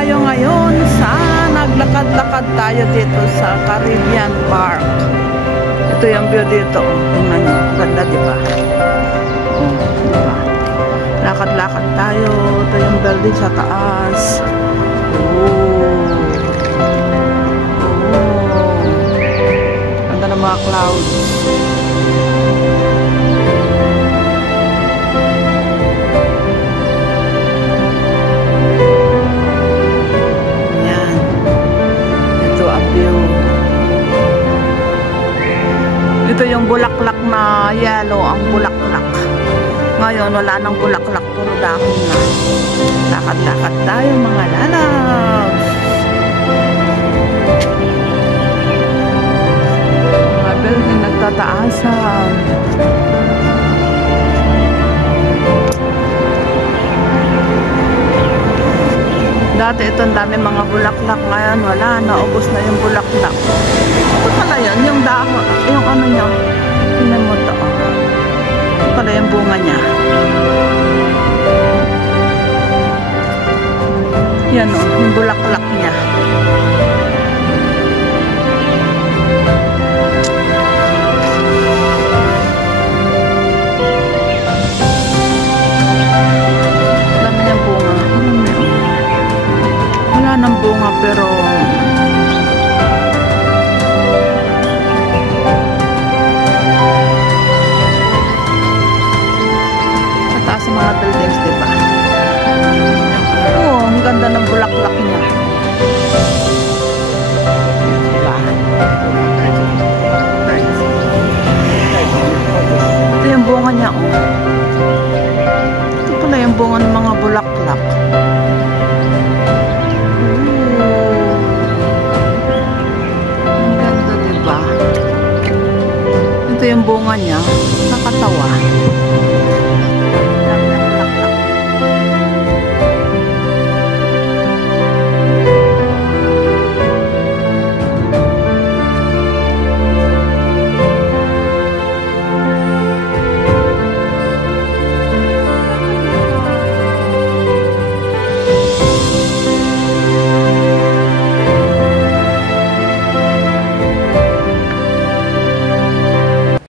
tayo ngayon sa naglakad-lakad tayo dito sa Caribbean Park. Ito yung view dito. Tingnan nyo. Ganda, diba? Oh, diba? Lakad-lakad tayo. Ito yung building sa taas. Oh. Oh. Ganda ng mga clouds. Ito yung bulaklak na yellow, ang bulaklak. Ngayon, wala nang bulaklak, puro dahon na. Lakad-lakad tayo mga lalabs. Mga building nagtataasan. Dati ito ang dami mga bulaklak. Ngayon, wala na. Ubos na yung bulaklak. Ito pala yun, yung dahon, yung ano niya. Tingnan mo ito. Ito pala yung bunga niya. Yan o, yung bulaklak niya. Dami niyang bunga. Wala nang bunga pero sa mga buildings, diba? Oo, ang ganda ng bulaklak niya. Diba? Ito yung bunga niya, oh. Ito pala yung bunga ng mga bulaklak. Ang ganda, diba? Ito yung bunga niya. Nakatawa.